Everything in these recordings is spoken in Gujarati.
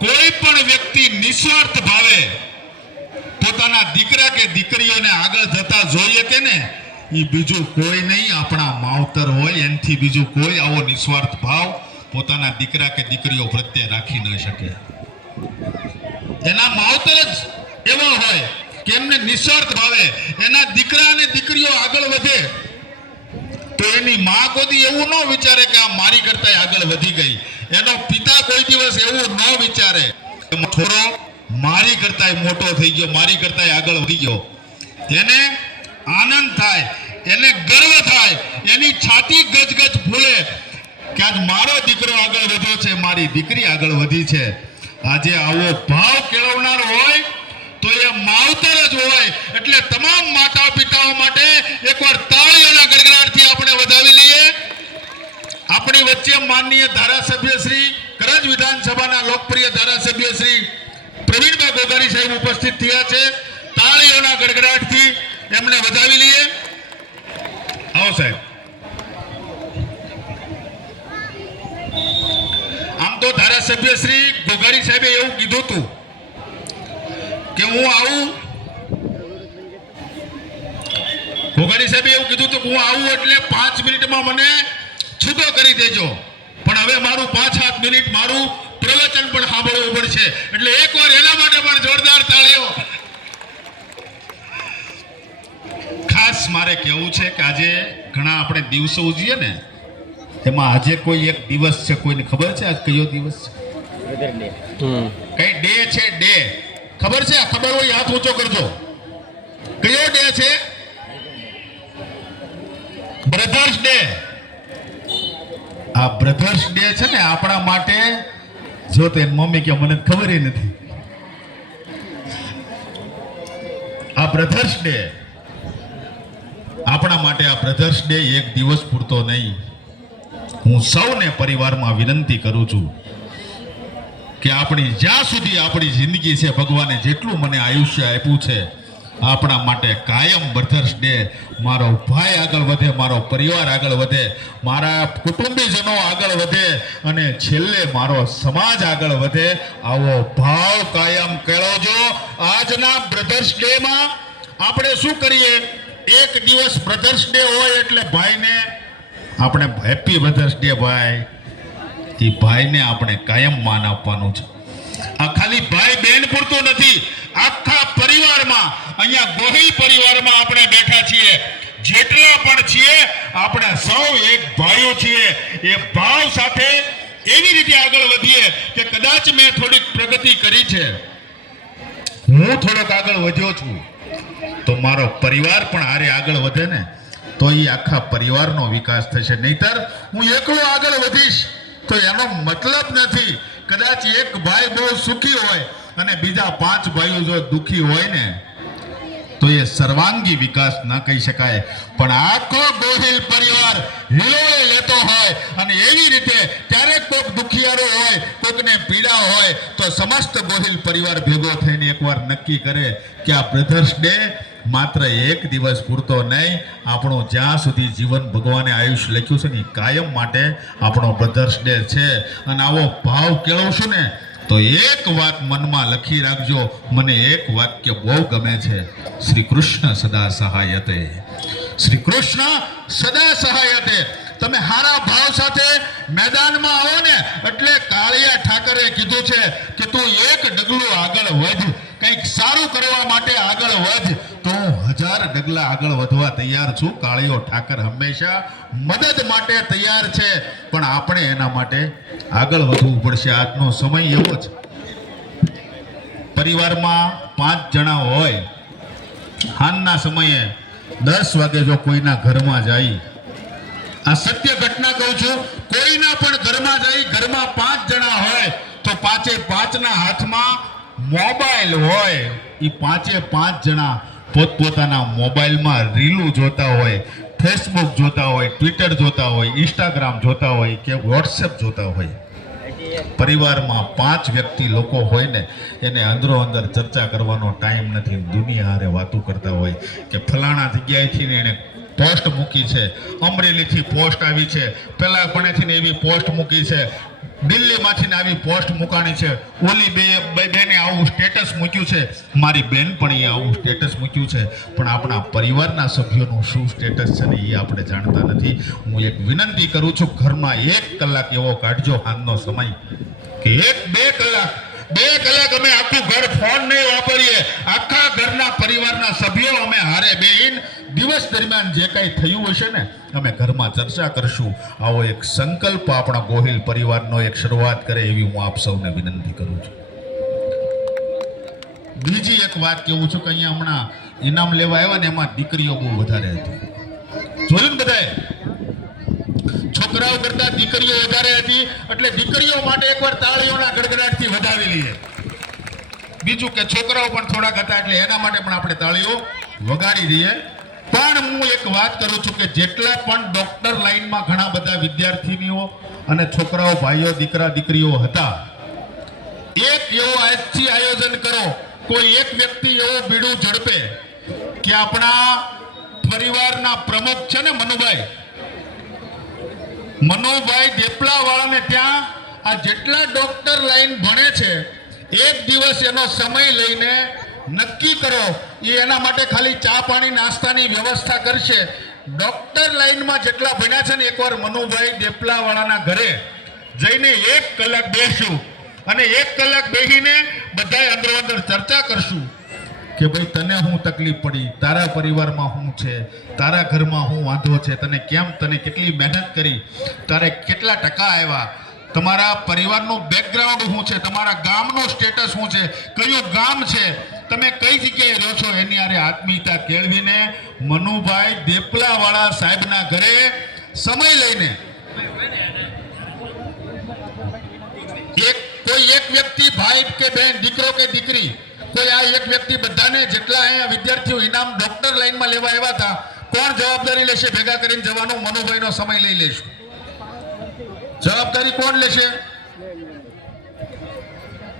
કોઈ પણ વ્યક્તિ નિસ્વાર્થ ભાવે પોતાના દીકરા કે દીકરીઓને આગળ જતા જોઈએ કે ને, એ બીજું કોઈ નહીં, આપણા માવતર હોય. એનાથી બીજું કોઈ આવો નિસ્વાર્થ ભાવ પોતાના દીકરા કે દીકરીઓ પ્રત્યે રાખી ન શકે. એના માવતર જ એવા હોય કે એમને નિસ્વાર્થ ભાવે એના દીકરા અને દીકરીઓ આગળ વધે, તો એની માં કોઈ એવું ન વિચારે કે આ મારી કરતા આગળ વધી ગઈ. એનો પિતા કોઈ દિવસ એવું ન વિચારે થોડો મારી કરતા મોટો થઈ ગયો, મારી કરતા આગળ વધી ગયો. એને આનંદ થાય, એને ગર્વ થાય, એની છાતી ગજગજ ફૂલે કે આજ મારો દીકરો આગળ વધ્યો છે, મારી દીકરી આગળ વધી છે. આજે આવો ભાવ કેળવનાર હોય તો એ માવતર જ હોય. એટલે તમામ માતા પિતાઓ માટે એકવાર તાળીઓના ગડગડાટથી આપણે વધાવી લઈએ. આપણી વચ્ચે માનનીય ધારાસભ્ય શ્રી કરજ વિધાનસભાના લોકપ્રિય ધારાસભ્ય શ્રી પ્રવીણભાઈ ગોગારી સાહેબ ઉપસ્થિત થયા છે. તાળીઓના ગડગડાટથી એમને વધાવી લઈએ. આવો સાહેબ. આમ તો ધારાસભ્ય શ્રી ગોગારી સાહેબે એવું કીધું હતું કે હું આવું, ગોગારી સાહેબે એવું કીધું હતું કે હું આવું એટલે 5 મિનિટમાં મને છૂટો કરી દેજો. પણ હવે મારું 5-7 મિનિટ મારું પ્રવચન પણ સાંભળવું પડશે. એટલે એકવાર એના માટે પણ જોરદાર તાળીઓ. ખાસ મારે કહેવું છે કે આજે ઘણા આપણે દિવસો ઉજવીએ ને, એમાં આજે કોઈ એક દિવસ છે, કોઈને ખબર છે આજ કયો દિવસ છે? કઈ ડે છે? ડે ખબર છે? ખબર હોય હાથ ઊંચો કરજો. કયો ડે છે? Brothers day. આ બ્રધર્સ ડે છે ને આપણા માટે, જો તો એની મમ્મી કે મને ખબર નથી. આ બ્રધર્સ ડે આપણા માટે, આ બ્રધર્સ ડે એક દિવસ પૂરતો નહીં. હું સૌને પરિવારમાં વિનંતી કરું છું કે આપણી જ્યાં સુધી આપણી જિંદગી છે, ભગવાને જેટલું મને આયુષ્ય આપ્યું છે, આપણા માટે કાયમ બ્રધર્સ ડે, મારો ભાઈ આગળ વધે, મારો પરિવાર આગળ વધે, મારા કુટુંબીજનો આગળ વધે અને છેલ્લે મારો સમાજ આગળ વધે, આવો ભાવ કાયમ કેળવજો. આજના બ્રધર્સ ડેમાં આપણે શું કરીએ? એક દિવસ બ્રધર્સ ડે હોય એટલે ભાઈને આપણે હેપી બ્રધર્સ ડે ભાઈ, એ ભાઈને આપણે કાયમ માન આપવાનું છે. આ ખાલી ભાઈ બહેન પૂરતું નથી, આખા પરિવારમાં, અહીંયા ગોહિલ પરિવારમાં આપણે બેઠા છીએ, જેટલા પણ છીએ આપણે સૌ એક ભાઈઓ છીએ. એ ભાવ સાથે એવી રીતે આગળ વધીએ કે કદાચ મેં થોડીક પ્રગતિ કરી છે, હું થોડોક આગળ વધ્યો છું, તો મારો પરિવાર પણ હારે આગળ વધે ને, તો એ આખા પરિવારનો વિકાસ થશે. નહીતર હું એકલો આગળ વધીશ તો એનો મતલબ નથી. કદાચ એક ભાઈ બહુ સુખી હોય અને બીજા 5 ભાઈઓ જો દુખી હોય ને, તો એ સર્વાંગી વિકાસ ન કહી શકાય. પણ આખો ગોહિલ પરિવાર હિલોળે લેતો હોય અને એવી રીતે ક્યારેક કોઈક દુખિયારો હોય, કોઈકને પીડા હોય, તો સમસ્ત ગોહિલ પરિવાર ભેગો થઈને એકવાર નક્કી કરે કે આ બ્રધર્સ ડે માત્ર એક દિવસ પૂરતો નહીં, આપણો જ્યાં સુધી જીવન ભગવાને આયુષ્ય લખ્યું છે ને કાયમ માટે આપણો બ્રધર્સ ડે છે. અને આવો ભાવ કેળવશું ને તો એક વાત મનમાં લખી રાખજો, મને એક વાક્ય બહુ ગમે છે, શ્રી કૃષ્ણ સદા સહાયતે. શ્રી કૃષ્ણ સદા સહાયતે. તમે હારા ભાવ સાથે મેદાનમાં આવો ને એટલે કાળિયા ઠાકરે કીધું છે કે તું એક ડગલું આગળ વધ, કંઈક સારું કરવા માટે આગળ વધ, તો હું 1000 ડગલા આગળ વધવા તૈયાર છું. કાળિયો ઠાકર હંમેશા મદદ માટે તૈયાર છે, પણ આપણે એના માટે આગળ વધવું પડશે. આજનો સમય એવો છે, પરિવારમાં 5 જણા હોય, હાનના સમયે 10 વાગે જો કોઈના ઘરમાં જાય, આ સત્ય ઘટના કહું છું, કોઈના પણ ઘરમાં જાય, ઘરમાં 5 જણા હોય તો 5ના હાથમાં મોબાઈલ હોય. એ 5 જણા પોતપોતાના મોબાઈલમાં રીલું જોતા હોય, ફેસબુક જોતા હોય, ટ્વિટર જોતા હોય, ઇન્સ્ટાગ્રામ જોતા હોય કે વોટ્સએપ જોતા હોય. પરિવારમાં 5 વ્યક્તિ લોકો હોય ને, એને અંદરો અંદર ચર્ચા કરવાનો ટાઈમ નથી. દુનિયા હારે વાતો કરતા હોય કે ફલાણા જગ્યાએથી ને એને પોસ્ટ મૂકી છે, અમરેલીથી પોસ્ટ આવી છે, પેલા પણેથી એવી પોસ્ટ મૂકી છે, દિલ્હીમાંથી આવી પોસ્ટ મુકાણી છે, ઓલી બેને આવું સ્ટેટસ મૂક્યું છે, મારી બેનપણીએ આવું સ્ટેટસ મૂક્યું છે, પણ આપણા પરિવારના સભ્યોનું શું સ્ટેટસ છે ને એ આપણે જાણતા નથી. હું એક વિનંતી કરું છું, ઘરમાં 1 કલાક એવો કાઢજો હાલનો સમય કે 1-2 કલાક અમે આખું ઘર ફોન નહીં વાપરીએ, આખા ઘરના પરિવારના સભ્યો અમે હારે બેહીન દિવસ દરમિયાન જે કાંઈ થયું હશે ને અમે ઘરમાં ચર્ચા કરશું. આવો એક સંકલ્પ આપણા ગોહિલ પરિવારનો એક શરૂઆત કરે એવી હું આપ સૌને વિનંતી કરું છું. બીજી એક વાત કેવું છું કે અહીંયા હમણાં ઇનામ લેવા આવ્યા ને એમાં દીકરીઓ બહુ વધારે હતી. જોયું ને બધાએ? છોકરાઓ કરતા દીકરીઓ વધારે હતી, એટલે દીકરીઓ માટે એકવાર તાળીઓના ગડગડાટથી વધાવી લઈએ. બીજું કે છોકરાઓ પણ થોડાક હતા એટલે એના માટે પણ આપણે તાળીઓ વગાડી દઈએ. પણ હું એક વાત કરું છું કે જેટલા પણ ડોક્ટર લાઈનમાં ઘણા બધા વિદ્યાર્થીનીઓ અને છોકરાઓ, ભાઈઓ, દીકરા દીકરીઓ હતા, એક એવો આજથી આયોજન કરો, કોઈ એક વ્યક્તિ એવો બીડું ઝડપે કે આપણા પરિવારના પ્રમુખ છે ને મનુભાઈ દેપલા વાળાને ત્યાં આ જેટલા ડોક્ટર લાઈન ભણે છે એક દિવસ એનો સમય લઈને નક્કી કરો, એ એના માટે ખાલી ચા પાણી નાસ્તાની વ્યવસ્થા કરશે. ડોક્ટર લાઈનમાં જેટલા ભણ્યા છે ને એકવાર મનુભાઈ દેપલા વાળાના ઘરે જઈને 1 કલાક બેસશું અને 1 કલાક બેસીને બધાય અંદરો અંદર ચર્ચા કરશું કે ભાઈ તને શું તકલીફ પડી, તારા પરિવારમાં શું છે, તારા ઘરમાં શું વાંધો છે, તને કેટલી મહેનત કરી, તારે કેટલા ટકા આવ્યા, તમારા પરિવારનું બેકગ્રાઉન્ડ શું છે, તમારા ગામનું સ્ટેટસ શું છે, કયું ગામ છે, તમે કઈ જગ્યાએ રહો છો, એની આરે આત્મીયતા કેળવીને મનુભાઈ દેપલા વાળા સાહેબના ઘરે સમય લઈને કોઈ એક વ્યક્તિ, ભાઈ કે બહેન, દીકરો કે દીકરી, કોઈ આ એક વ્યક્તિ બધાને જેટલા અહીંયા વિદ્યાર્થીઓ ઇનામ ડોક્ટર લાઈનમાં લેવા આવ્યા હતા, કોણ જવાબદારી લેશે ભેગા કરીને જવાનું? મનુભાઈનો સમય લઈ લેશું. જવાબદારી કોણ લેશે?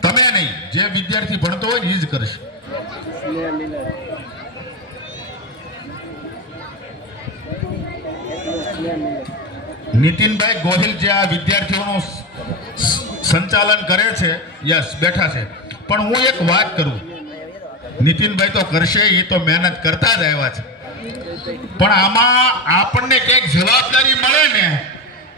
તમે નહીં, જે વિદ્યાર્થી ભણતો હોય ને એ જ કરશે. નીતિનભાઈ ગોહિલ જે આ વિદ્યાર્થીઓનું સંચાલન કરે છે, યસ બેઠા છે, પણ હું એક વાત કરું, નીતિનભાઈ તો કરશે, એ તો મહેનત કરતા જ આવ્યા છે, પણ આમાં આપણને કંઈક જવાબદારી મળે ને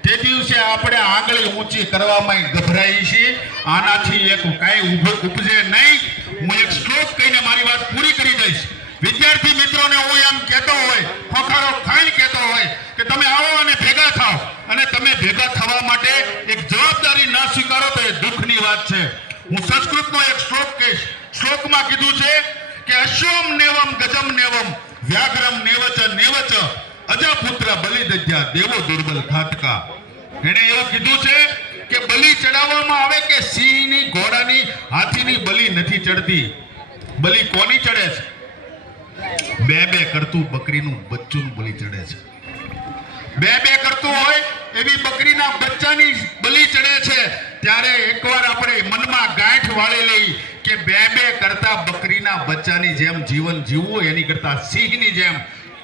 તે દિવસે આપણે આંગળી ઊંચી કરવામાં ગભરાઈએ છીએ. આનાથી એક કાંઈ ઉપજે નહીં. હું એક શ્લોક કહીને મારી વાત પૂરી કરી દઈશ. વિદ્યાર્થી મિત્રોને હું એમ કહેતો હોય, ખોખારો ખાઈ કહેતો હોય કે તમે આવો અને ભેગા થાઓ, અને તમે ભેગા થવા માટે એક જવાબદારી ન સ્વીકારો તો એ દુઃખની વાત છે. હું સંસ્કૃતનો એક શ્લોક કહીશ. શ્લોકમાં કીધું છે કે અશ્વમ નેવમ ગજમ નેવમ વ્યાઘ્રમ નેવચ અજાપુત્ર બલિદધ્યા દેવો દુર્બલ ઘાતકા. એને એવું કીધું છે કે બલિ ચડાવવામાં આવે કે સિંહની, ઘોડાની, હાથીની બલિ નથી ચડતી. બલિ કોની ચડે છે? 2 કરતું બકરીનું બચ્ચું બલિ ચડે છે. 2 કરતું હોય એવી બકરીના બચ્ચાની બલિ ચડે છે. ત્યારે એકવાર આપણે મનમાં ગાંઠ વાળી લઈ કે 2 કરતા બકરીના બચ્ચાની જેમ જીવન જીવવું એની કરતા સિંહની જેમ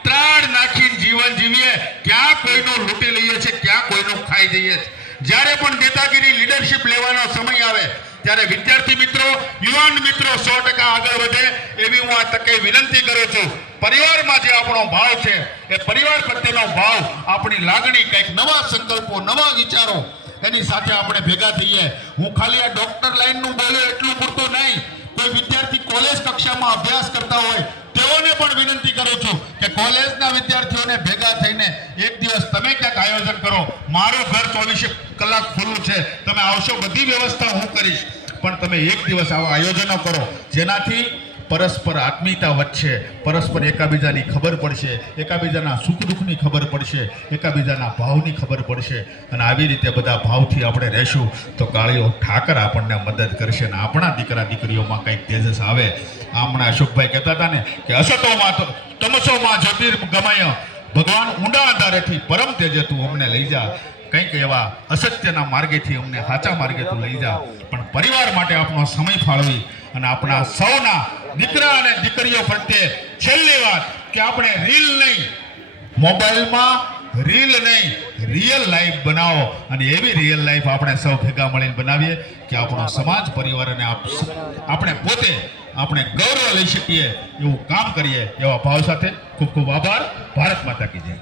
ત્રાડ નાખીને જીવન જીવીએ. ક્યાં કોઈનું લૂંટી લઈએ છે, ક્યાં કોઈનું ખાઈ જઈએ છે. જ્યારે પણ નેતાગીરી, લીડરશિપ લેવાનો સમય આવે ત્યારે વિદ્યાર્થી મિત્રો, યુવાન મિત્રો 100% આગળ વધે એવી હું આ તકે વિનંતી કરું છું. પરિવારમાં જે આપણો ભાવ છે એ પરિવાર પ્રત્યેનો ભાવ, આપણી લાગણી, કંઈક નવા સંકલ્પો, નવા વિચારો એની સાથે આપણે ભેગા થઈએ. હું ખાલી આ ડોક્ટર લાઈનનું બોલ્યો એટલું પૂરતું નહીં, કોઈ વિદ્યાર્થી કોલેજ કક્ષામાં અભ્યાસ કરતા હોય તેઓને પણ વિનંતી કરું છું કે કોલેજના વિદ્યાર્થીઓને ભેગા થઈને એક દિવસ તમે ક્યાંક આયોજન કરો. મારું ઘર 24 કલાક ખુલ્લું છે, તમે આવશો, બધી વ્યવસ્થા હું કરીશ, પણ તમે એક દિવસ આવા આયોજનો કરો જેનાથી પરસ્પર આત્મીયતા વધશે, પરસ્પર એકાબીજાની ખબર પડશે, એકાબીજાના સુખ દુઃખની ખબર પડશે, એકાબીજાના ભાવની ખબર પડશે, અને આવી રીતે બધા ભાવથી આપણે રહેશું તો કાળીઓ ઠાકર આપણને મદદ કરશે અને આપણા દીકરા દીકરીઓમાં કંઈક તેજસ આવે. હમણાં અશોકભાઈ કહેતા હતા ને કે અસતોમાં તો તમસોમાં જ્યોતિર્ગમય, ભગવાન ઊંડા આધારેથી પરમ તેજે તું અમને લઈ જા, કંઈક એવા અસત્યના માર્ગેથી અમને સાચા માર્ગે તું લઈ જા. પણ પરિવાર માટે આપણો સમય ફાળવી અને આપણા સૌના દીકરા અને દીકરીઓ પ્રત્યે છેલ્લી વાત કે આપણે રીલ નહીં, મોબાઈલમાં રીલ નહીં, રિયલ લાઈફ બનાવો અને એવી રિયલ લાઈફ આપણે સૌ ભેગા મળીને બનાવીએ કે આપણો સમાજ પરિવાર અને આપણે પોતે આપણે ગૌરવ લઈ શકીએ એવું કામ કરીએ એવા ભાવ સાથે ખૂબ ખૂબ આભાર. ભારત માતા કી જય.